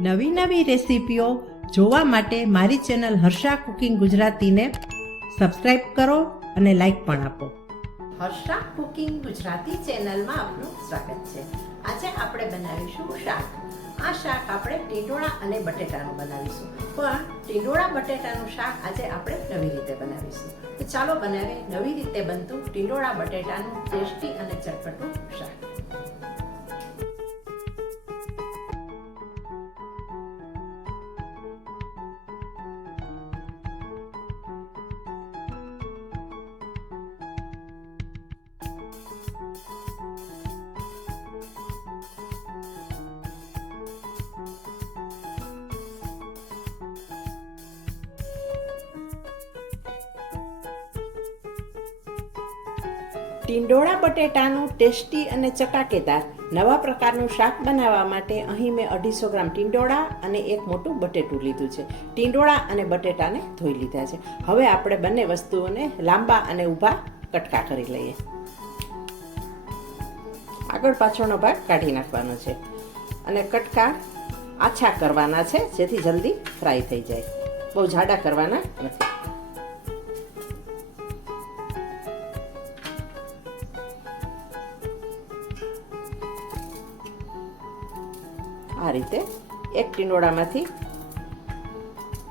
નવી નવી રેસીપીઓ જોવા માટે મારી ચેનલ હર્ષા કુકિંગ ગુજરાતીને સબસ્ક્રાઇબ કરો અને લાઈક પણ આપો. હર્ષા કુકિંગ ગુજરાતી ચેનલમાં આપનું સ્વાગત છે. આજે આપણે બનાવીશું શાક. આ શાક આપણે ટીંડોળા અને બટેટાનું બનાવીશું. પણ ટીંડોળા બટેટાનું શાક આજે આપણે નવી રીતે બનાવીશું. તો ચાલો બનાવીએ નવી રીતે બનતું ટીંડોળા બટેટાનું ટેસ્ટી અને ચટપટું શાક. ટીંડોળા બટેટાનું ટેસ્ટી અને ચટાકેદાર નવા પ્રકારનું શાક બનાવવા માટે અહીં મેં અઢીસો ગ્રામ ટિંડોળા અને એક મોટું બટેટું લીધું છે. ટિંડોળા અને બટેટાને ધોઈ લીધા છે. હવે આપણે બંને વસ્તુઓને લાંબા અને ઊભા કટકા કરી લઈએ. આગળ પાછળનો ભાગ કાઢી નાખવાનો છે અને કટકા આછા કરવાના છે જેથી જલ્દી ફ્રાય થઈ જાય. બહુ જાડા કરવાના નથી. આ રીતે એક ટીંડોળામાંથી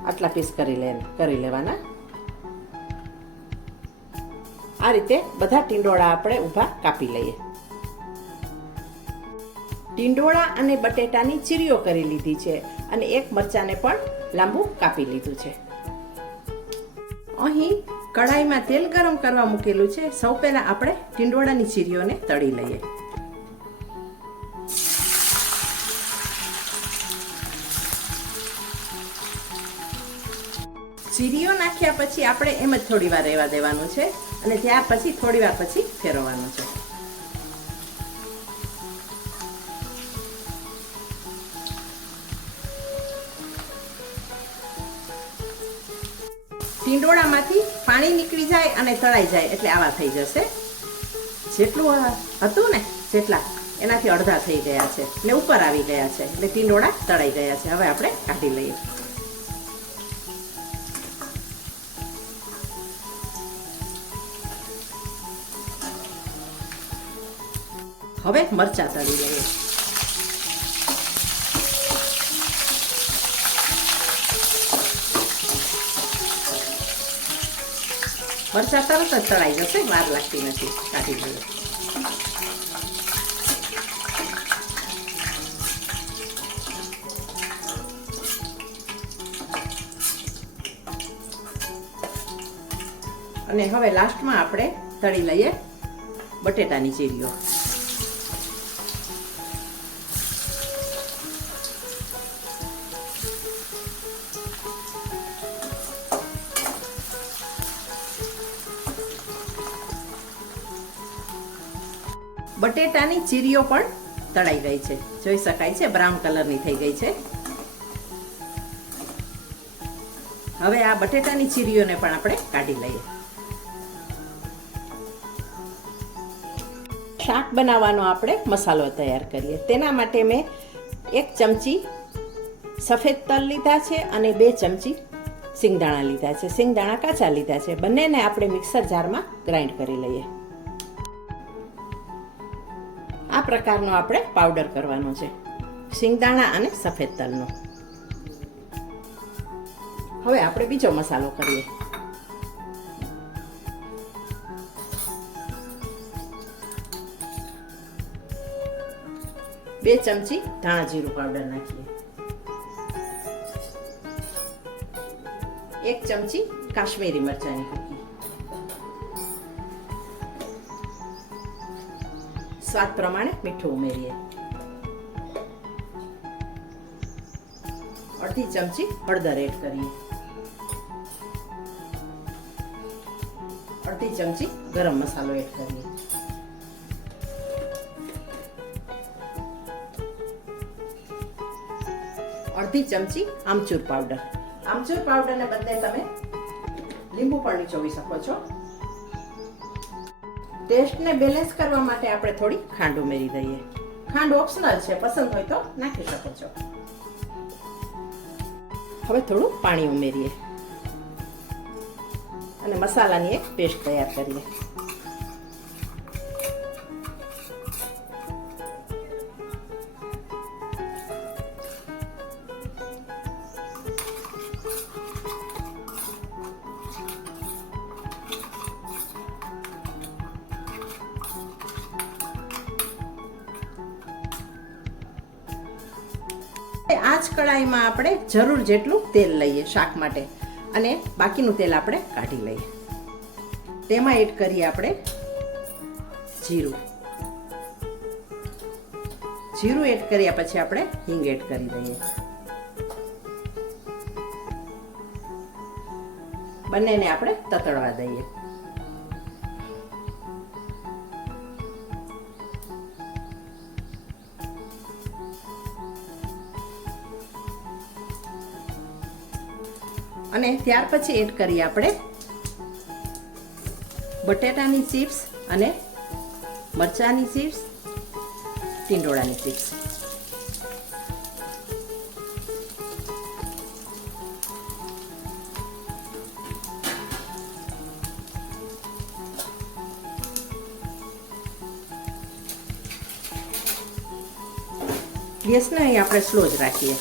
આટલા પીસ કરી લે કરી લેવાના. આ રીતે બધા ટીંડોળા આપણે ઊભા કાપી લઈએ. ટીંડોળા અને બટેટાની ચીરીઓ કરી લીધી છે અને એક મરચાને પણ લાંબુ કાપી લીધું છે. અહીં કઢાઈમાં તેલ ગરમ કરવા મૂકેલું છે. સૌ પહેલાં આપણે ટીંડોળાની ચીરીઓને તળી લઈએ. ચીરીઓ નાખ્યા પછી આપણે એમ જ થોડી વાર રહેવા દેવાનું છે અને ત્યાર પછી થોડી વાર પછી ફેરવવાનું છે. ટીંડોળામાંથી પાણી નીકળી જાય અને તળાઈ જાય એટલે આવા થઈ જશે. જેટલું હતું ને જેટલા એનાથી અડધા થઈ ગયા છે. ને ઉપર આવી ગયા છે. એટલે ટીંડોળા તળાઈ ગયા છે. હવે આપણે કાઢી લઈએ. હવે મરચા તળી લઈએ. મરચા તરત જ તળાઈ જશે, વાર લાગતી નથી, કાઢી લઈએ. અને હવે લાસ્ટમાં આપણે તળી લઈએ બટેટાની ચીરીઓ. બટેટાની ચીરીઓ પણ તળાઈ ગઈ છે. જોઈ શકાય છે, બ્રાઉન કલરની થઈ ગઈ છે. હવે આ બટેટાની ચીરીઓને પણ આપણે કાઢી લઈએ. શાક બનાવવાનો આપણે મસાલો તૈયાર કરીએ. તેના માટે મેં એક ચમચી સફેદ તલ લીધા છે અને બે ચમચી સિંગદાણા લીધા છે. સિંગદાણા કાચા લીધા છે. બંનેને આપણે મિક્સર જારમાં ગ્રાઇન્ડ કરી લઈએ. પ્રકારનો આપણે પાવડર કરવાનો છે. શિંગદાણા અને સફેદ તલનો. હવે આપણે બીજો મસાલો કરીએ. બે ચમચી ધાણા જીરું પાવડર નાખીએ. એક ચમચી કાશ્મીરી મરચાની. સ્વાદ પ્રમાણે મીઠું ઉમેરીએ. અડધી ચમચી હળદર એડ કરીએ. અડધી ચમચી ગરમ મસાલો એડ કરીએ. અડધી ચમચી આમચૂર પાવડર. આમચૂર પાવડરને બદલે તમે લીંબુ પણ નીચોવી શકો છો. ટેસ્ટને બેલેન્સ કરવા માટે આપણે થોડી ખાંડ ઉમેરી દઈએ. ખાંડ ઓપ્શનલ છે, પસંદ હોય તો નાખી શકો છો. હવે થોડું પાણી ઉમેરીએ. અને મસાલાની એક પેસ્ટ તૈયાર કરીએ. આ જ કડાઈમાં આપણે જરૂર જેટલું તેલ લઈએ શાક માટે. અને બાકીનું તેલ આપણે કાઢી લઈએ. તેમાં એડ કરીએ આપણે જીરું. જીરું એડ કર્યા પછી આપણે હિંગ એડ કરી દઈએ. બંનેને આપણે તતડવા દઈએ. અને ત્યાર પછી એડ કરીએ આપણે બટેટાની ચિપ્સ અને મરચાની ચિપ્સ, ટીંડોળાની ચિપ્સ. ગેસને અહીં આપણે સ્લો જ રાખીએ.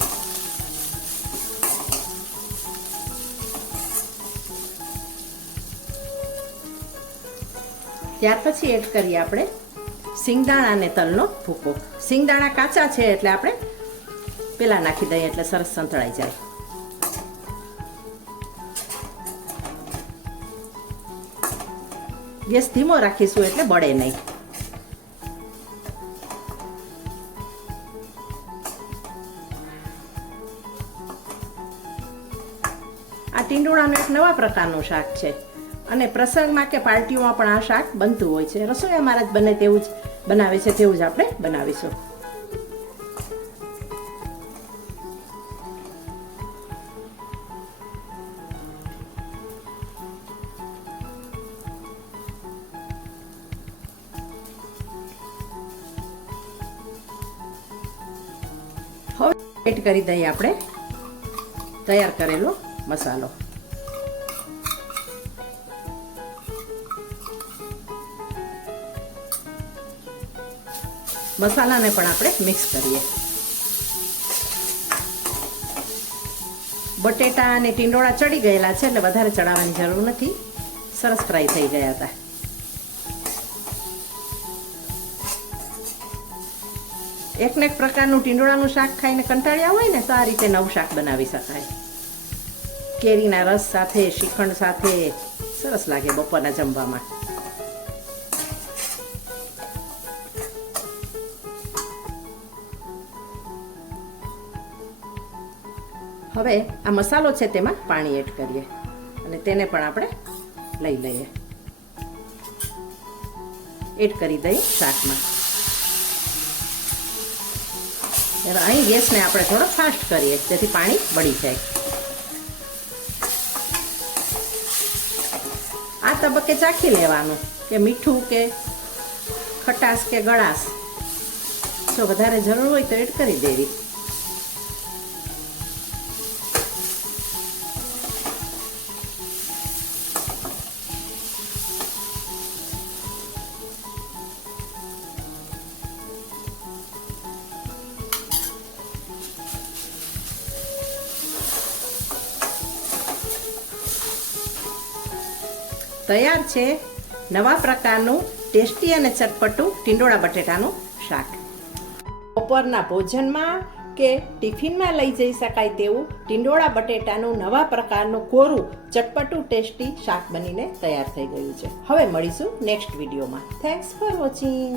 ત્યાર પછી એડ કરીએ આપણે સિંગદાણા અને તલનો ભૂકો. સિંગદાણા કાચા છે એટલે આપણે પેલા નાખી દઈએ એટલે સરસ સંતળાઈ જાય. ગેસ ધીમો રાખીશું એટલે બળે નહીં. આ ટીંડોળાનું એક નવા પ્રકારનું શાક છે. અને પ્રસંગમાં કે પાર્ટીઓમાં પણ આ શાક બનતું હોય છે. રસોઈ અમારા જ બને તેવું જ બનાવે છે, તેવું જ આપણે બનાવીશું. હવે એડ કરી દઈએ આપણે. તૈયાર કરેલો મસાલો. મસાલાને પણ આપણે મિક્સ કરીએ. બટેટા અને ટીંડોળા ચડી ગયેલા છે એટલે વધારે ચડાવવાની જરૂર નથી. સરસ ફ્રાય થઈ ગયા હતા. એક ને એક પ્રકારનું ટીંડોળાનું શાક ખાઈને કંટાળ્યા હોય ને, તો આ રીતે નવું શાક બનાવી શકાય. કેરીના રસ સાથે, શ્રીખંડ સાથે, સરસ લાગે બપોરના જમવામાં. હવે આ મસાલો છે તેમાં પાણી એડ કરીએ અને તેને પણ આપણે લઈ લઈએ. એડ કરી દઈએ શાકમાં. હવે અહીં ગેસને આપણે થોડો ફાસ્ટ કરીએ, જેથી પાણી બળી જાય. આ તબક્કે ચાખી લેવાનું, કે મીઠું કે ખટાશ કે ગળાશ. જો વધારે જરૂર હોય તો એડ કરી દેવી. તૈયાર છે નવા પ્રકારનું ટેસ્ટી અને ચટપટું ટીંડોળા બટેટાનું શાક. બપોરના ભોજનમાં કે ટિફિનમાં લઈ જઈ શકાય તેવું ટીંડોળા બટેટાનું નવા પ્રકારનું કોરું ચટપટું ટેસ્ટી શાક બનીને તૈયાર થઈ ગયું છે. હવે મળીશું નેક્સ્ટ વિડીયોમાં. Thanks for watching